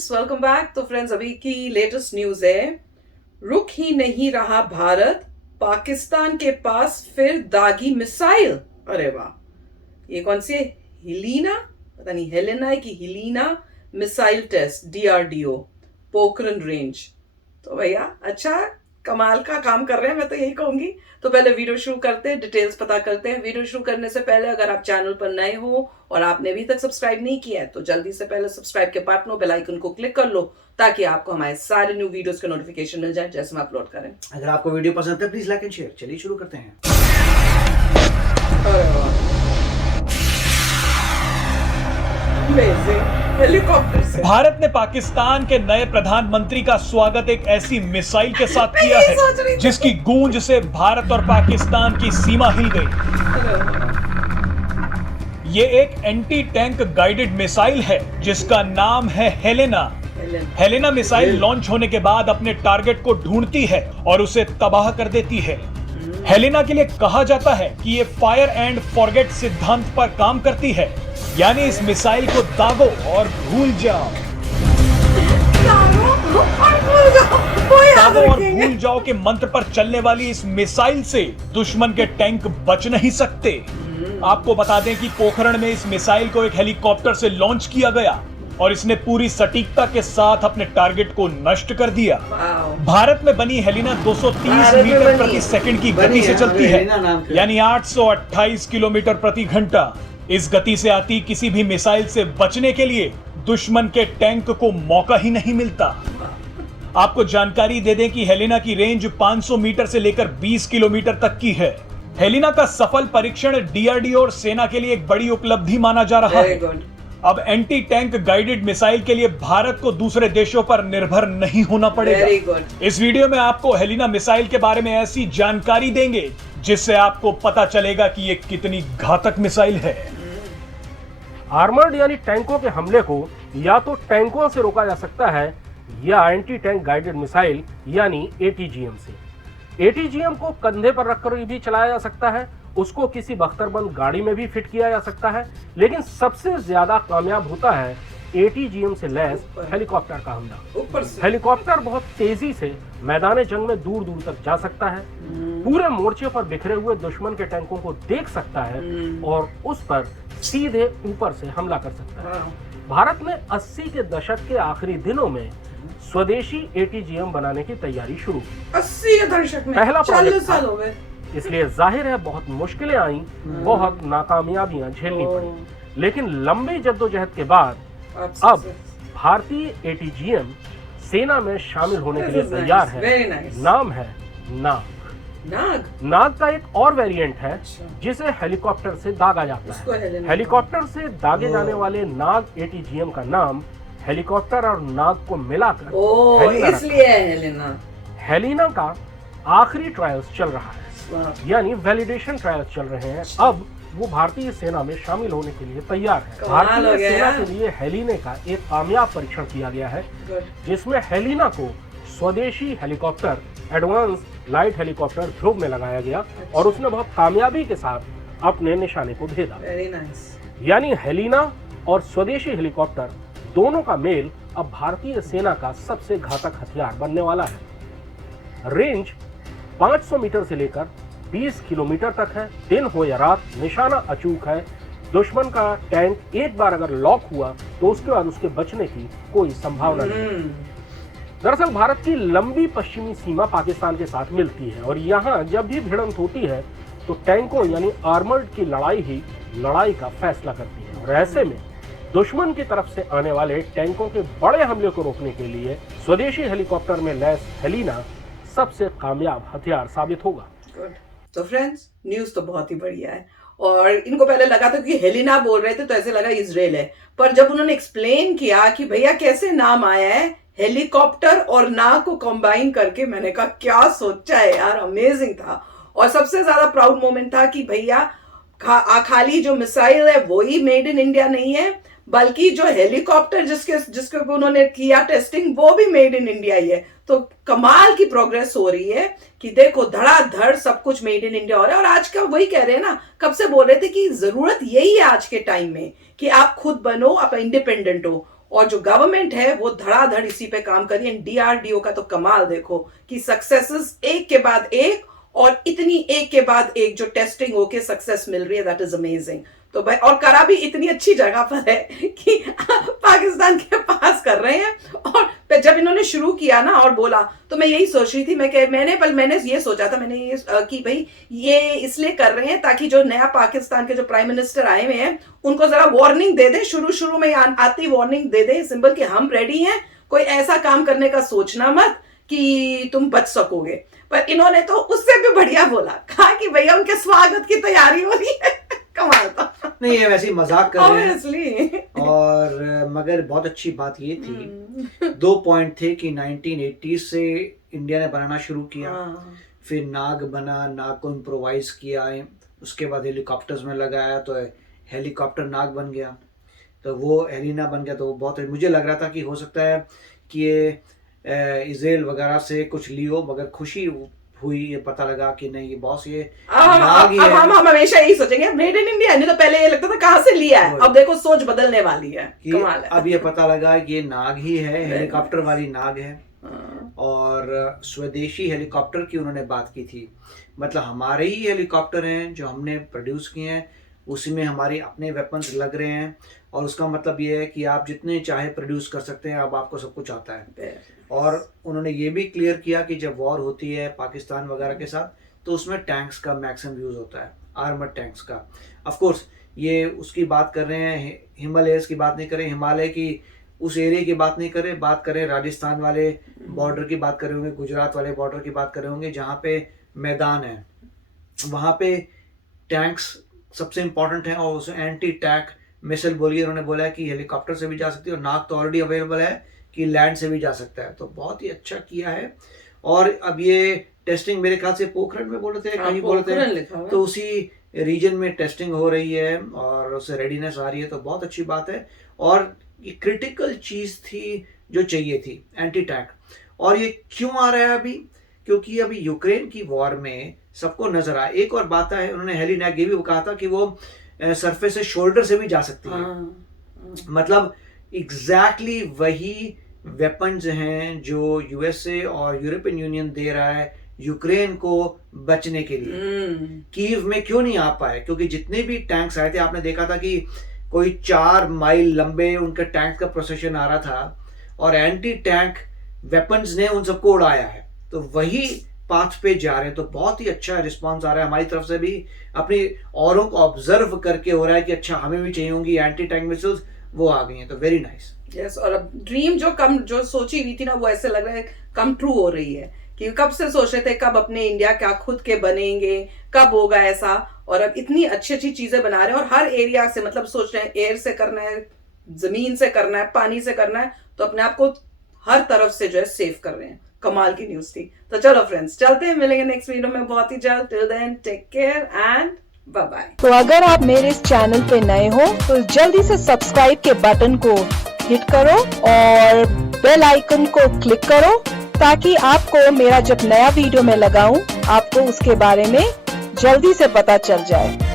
Friends, welcome back. तो friends, अभी की लेटेस्ट न्यूज है, रुक ही नहीं रहा भारत, पाकिस्तान के पास फिर दागी मिसाइल। अरे वाह, ये कौन सी है? हिलीना, पता नहीं हेलेना है कि Helina missile test, DRDO Pokhran range. तो भैया अच्छा कमाल का काम कर रहे हैं, मैं तो यही कहूंगी। तो पहले वीडियो शुरू करते हैं, डिटेल्स पता करते हैं। वीडियो शुरू करने से पहले अगर आप चैनल पर नए हो और आपने अभी तक सब्सक्राइब नहीं किया है तो जल्दी से पहले सब्सक्राइब के बटन बेल आइकन को क्लिक कर लो ताकि आपको हमारे सारे न्यू वीडियोस के नोटिफिकेशन मिल जाए जैसे हम अपलोड करें। अगर आपको वीडियो पसंद है प्लीज लाइक एंड शेयर। चलिए शुरू करते हैं। अरे वाह, हेलीकॉप्टर से भारत ने पाकिस्तान के नए प्रधानमंत्री का स्वागत एक ऐसी मिसाइल के साथ किया है जिसकी गूंज से भारत और पाकिस्तान की सीमा हिल गई। ये एक एंटी टैंक गाइडेड मिसाइल है जिसका नाम है हेलेना। हेलेना मिसाइल लॉन्च होने के बाद अपने टारगेट को ढूंढती है और उसे तबाह कर देती है। हेलेना के लिए कहा जाता है कि ये फायर एंड फॉरगेट सिद्धांत पर काम करती है, यानी इस मिसाइल को दागो और भूल जाओ। दागो और भूल जाओ के मंत्र पर चलने वाली इस मिसाइल से दुश्मन के टैंक बच नहीं सकते। आपको बता दें कि पोखरण में इस मिसाइल को एक हेलीकॉप्टर से लॉन्च किया गया और इसने पूरी सटीकता के साथ अपने टारगेट को नष्ट कर दिया। भारत में बनी हेलिना 230 मीटर प्रति सेकंड की गति से चलती है, यानी 828 किलोमीटर प्रति घंटा। इस गति से आती किसी भी मिसाइल से बचने के लिए दुश्मन के टैंक को मौका ही नहीं मिलता। आपको जानकारी दे दें कि हेलिना की रेंज 500 मीटर से लेकर 20 किलोमीटर तक की है। हेलिना का सफल परीक्षण डीआरडीओ और सेना के लिए एक बड़ी उपलब्धि माना जा रहा है। अब एंटी टैंक गाइडेड मिसाइल के लिए भारत को दूसरे देशों पर निर्भर नहीं होना पड़ेगा। इस वीडियो में आपको हेलिना मिसाइल के बारे में ऐसी जानकारी देंगे जिससे आपको पता चलेगा कि ये कितनी घातक मिसाइल है। आर्मर्ड यानी टैंकों के हमले को या तो टैंकों से रोका जा सकता है या एंटी टैंक गाइडेड मिसाइल यानी एटीजीएम से। एटीजीएम को कंधे पर रखकर भी चलाया जा सकता है, उसको किसी बख्तरबंद गाड़ी में भी फिट किया जा सकता है, लेकिन सबसे ज्यादा कामयाब होता है एटीजीएम से लैस हेलीकॉप्टर का हमला। हेलीकॉप्टर बहुत तेजी से मैदान जंग में दूर दूर तक जा सकता है, पूरे मोर्चे पर बिखरे हुए दुश्मन के टैंकों को देख सकता है और उस पर सीधे ऊपर से हमला कर सकता है। भारत ने 80 के दशक के आखिरी दिनों में स्वदेशी एटीजीएम बनाने की तैयारी शुरू की। 80 के दशक में पहला 40 साल हो गए, इसलिए जाहिर है बहुत मुश्किलें आई, बहुत नाकामयाबियां झेलनी पड़ी, लेकिन लंबी जद्दोजहद के बाद अब भारतीय एटीजीएम सेना में शामिल होने के लिए तैयार है। नाम है नाग का एक और वेरिएंट है जिसे हेलीकॉप्टर से दागा जाता है। हेलीकॉप्टर से दागे जाने वाले नाग एटीजीएम का नाम हेलीकॉप्टर और नाग को मिलाकर इसलिए हेलिना का आखिरी ट्रायल्स चल रहा है, यानी वैलिडेशन ट्रायल्स चल रहे हैं। अब वो भारतीय सेना में शामिल होने के लिए तैयार है। भारतीय सेना के लिए हेलिना का एक कामयाब परीक्षण किया गया है जिसमें हेलिना को स्वदेशी हेलीकॉप्टर एडवांस लाइट हेलीकॉप्टर ध्रुव में लगाया गया और उसने बहुत कामयाबी के साथ अपने निशाने को भेदा। यानी हेलिना और स्वदेशी हेलीकॉप्टर दोनों का मेल अब भारतीय सेना का सबसे घातक हथियार बनने वाला है। रेंज 500 मीटर से लेकर 20 किलोमीटर तक है। दिन हो या रात निशाना अचूक है। दुश्मन का टैंक एक बार अगर लॉक हुआ तो उसके बाद उसके बचने की कोई संभावना नहीं। दरअसल भारत की लंबी पश्चिमी सीमा पाकिस्तान के साथ मिलती है और यहाँ जब भी भिड़ंत होती है तो टैंकों यानी आर्मर्ड की लड़ाई ही लड़ाई का फैसला करती है। और ऐसे में दुश्मन की तरफ से आने वाले टैंकों के बड़े हमले को रोकने के लिए स्वदेशी हेलीकॉप्टर में लैस हेलिना सबसे कामयाब हथियार साबित होगा। तो फ्रेंड्स, न्यूज तो बहुत ही बढ़िया है और इनको पहले लगा था कि हेलिना बोल रहे थे तो ऐसे लगा इजराइल है, पर जब उन्होंने एक्सप्लेन किया कि भैया कैसे नाम आया है हेलीकॉप्टर और नाग को कंबाइन करके, मैंने कहा क्या सोचा है यार, अमेजिंग था। और सबसे ज्यादा प्राउड मोमेंट था कि भैया खाली जो मिसाइल है वो ही मेड इन इंडिया नहीं है, बल्कि जो हेलीकॉप्टर जिसके उन्होंने किया टेस्टिंग वो भी मेड इन इंडिया ही है। तो कमाल की प्रोग्रेस हो रही है कि देखो धड़ाधड़ सब कुछ मेड इन इंडिया हो रहा है। और आज का वही कह रहे हैं ना, कब से बोल रहे थे कि जरूरत यही है आज के टाइम में कि आप खुद बनो, आप इंडिपेंडेंट हो। और जो गवर्नमेंट है वो धड़ाधड़ इसी पे काम कर रही है। डीआरडीओ का तो कमाल देखो कि सक्सेसेस एक के बाद एक, और इतनी एक के बाद एक जो टेस्टिंग होके सक्सेस मिल रही है, दैट इज अमेजिंग। तो भाई, और करा भी इतनी अच्छी जगह पर है कि पाकिस्तान के पास कर रहे हैं। और जब इन्होंने शुरू किया ना और बोला, तो मैं यही सोच रही थी, मैंने ये सोचा था, कि भाई ये इसलिए कर रहे हैं ताकि जो नया पाकिस्तान के जो प्राइम मिनिस्टर आए हुए हैं उनको जरा वार्निंग दे दे, शुरू में आती वार्निंग दे दे सिंबल कि हम रेडी हैं, कोई ऐसा काम करने का सोचना मत कि तुम बच सकोगे। पर इन्होंने तो उससे भी बढ़िया बोला, कहा कि भैया उनके स्वागत की तैयारी हो रही है। कमाल था। नहीं, ये वैसे ही मजाक कर रहे हैं। Obviously। और मगर बहुत अच्छी बात ये थी, 2 पॉइंट थे कि 1980 से इंडिया ने बनाना शुरू किया, फिर नाग बना, नाग को इम्प्रोवाइज किया, उसके बाद हेलीकॉप्टर्स में लगाया तो हेलीकॉप्टर नाग बन गया, तो वो हेलिना बन गया। तो वो बहुत, मुझे लग रहा था कि हो सकता है कि ये इजराइल वगैरह से कुछ लियो, मगर खुशी हुई ये पता लगा कि नहीं, ये बॉस ये नाग ही है। हम हमेशा यही सोचेंगे मेड इन इंडिया, नहीं तो पहले ये लगता था कहाँ से लिया है, अब देखो सोच बदलने वाली है। कमाल है। अब ये पता लगा कि ये नाग ही है, हेलीकॉप्टर वाली नाग है। और स्वदेशी हेलीकॉप्टर की उन्होंने बात की थी, मतलब हमारे ही हेलीकॉप्टर हैं जो हमने प्रोड्यूस किए हैं, उसी में हमारे अपने वेपन्स लग रहे हैं। और उसका मतलब ये है कि आप जितने चाहे प्रोड्यूस कर सकते हैं, अब आपको सब कुछ आता है। और उन्होंने ये भी क्लियर किया कि जब वॉर होती है पाकिस्तान वगैरह के साथ, तो उसमें टैंक्स का मैक्सिमम यूज़ होता है, आर्मर्ड टैंक्स का। ऑफ कोर्स ये उसकी बात कर रहे हैं, हिमालयस की बात नहीं कर रहे, हिमालय की उस एरिया की बात नहीं कर रहे, बात करें राजस्थान वाले बॉर्डर की बात कर रहे होंगे, गुजरात वाले बॉर्डर की बात कर रहे होंगे, जहाँ पे मैदान है वहाँ पे टैंक्स सबसे इम्पॉर्टेंट है। और उस एंटी टैंक मिसाइल बोलिए, उन्होंने बोला है कि हेलीकॉप्टर से भी जा सकती है, और नाग तो ऑलरेडी अवेलेबल है कि लैंड से भी जा सकता है। तो बहुत ही अच्छा किया है। और अब ये टेस्टिंग मेरे ख्याल से पोखरण में बोल रहे थे, कहीं बोल रहे थे, तो उसी रीजन में टेस्टिंग हो रही है और उससे रेडीनेस आ रही है, तो बहुत अच्छी बात है। और ये क्रिटिकल चीज़ थी जो चाहिए थी, एंटी टैंक। और ये क्यों आ रहा है अभी? क्योंकि अभी यूक्रेन की वॉर में सबको नजर आया। एक और बात है, उन्होंने हेलीनैक ये भी कहा था कि वो सरफेस से, शोल्डर से भी जा सकती है। मतलब एग्जैक्टली वही वेपन्स हैं जो यूएसए और यूरोपियन यूनियन दे रहा है यूक्रेन को बचने के लिए। कीव में क्यों नहीं आ पाए? क्योंकि जितने भी टैंक्स आए थे, आपने देखा था कि कोई 4 माइल लंबे उनका टैंक का प्रोसेशन आ रहा था, और एंटी टैंक वेपन्स ने उन सबको उड़ाया है। तो वही पाथ पे जा रहे हैं। तो बहुत ही अच्छा रिस्पांस आ रहा है हमारी तरफ से भी, अपनी औरों को ऑब्जर्व करके हो रहा है कि अच्छा हमें भी चाहिए होंगी एंटी टैंक मिसाइल्स, वो आ गई हैं। तो वेरी नाइस। यस, और अब ड्रीम जो सोची हुई थी ना, वो ऐसे लग रहा है कम ट्रू हो रही है। कि कब से सोच रहे थे कब अपने इंडिया क्या खुद के बनेंगे, कब होगा ऐसा, और अब इतनी अच्छी अच्छी चीजें बना रहे हैं। और हर एरिया से, मतलब सोच रहे हैं एयर से करना है, जमीन से करना है, पानी से करना है, तो अपने आप को हर तरफ से जो है सेव कर रहे हैं। कमाल की न्यूज थी। तो चलो फ्रेंड्स, चलते हैं, मिलेंगे नेक्स्ट वीडियो में बहुत ही जल्द। Till then take care and bye bye. तो अगर आप मेरे इस चैनल पे नए हो तो जल्दी से सब्सक्राइब के बटन को हिट करो और बेल आइकन को क्लिक करो, ताकि आपको मेरा जब नया वीडियो मैं लगाऊं, आपको उसके बारे में जल्दी से पता चल जाए।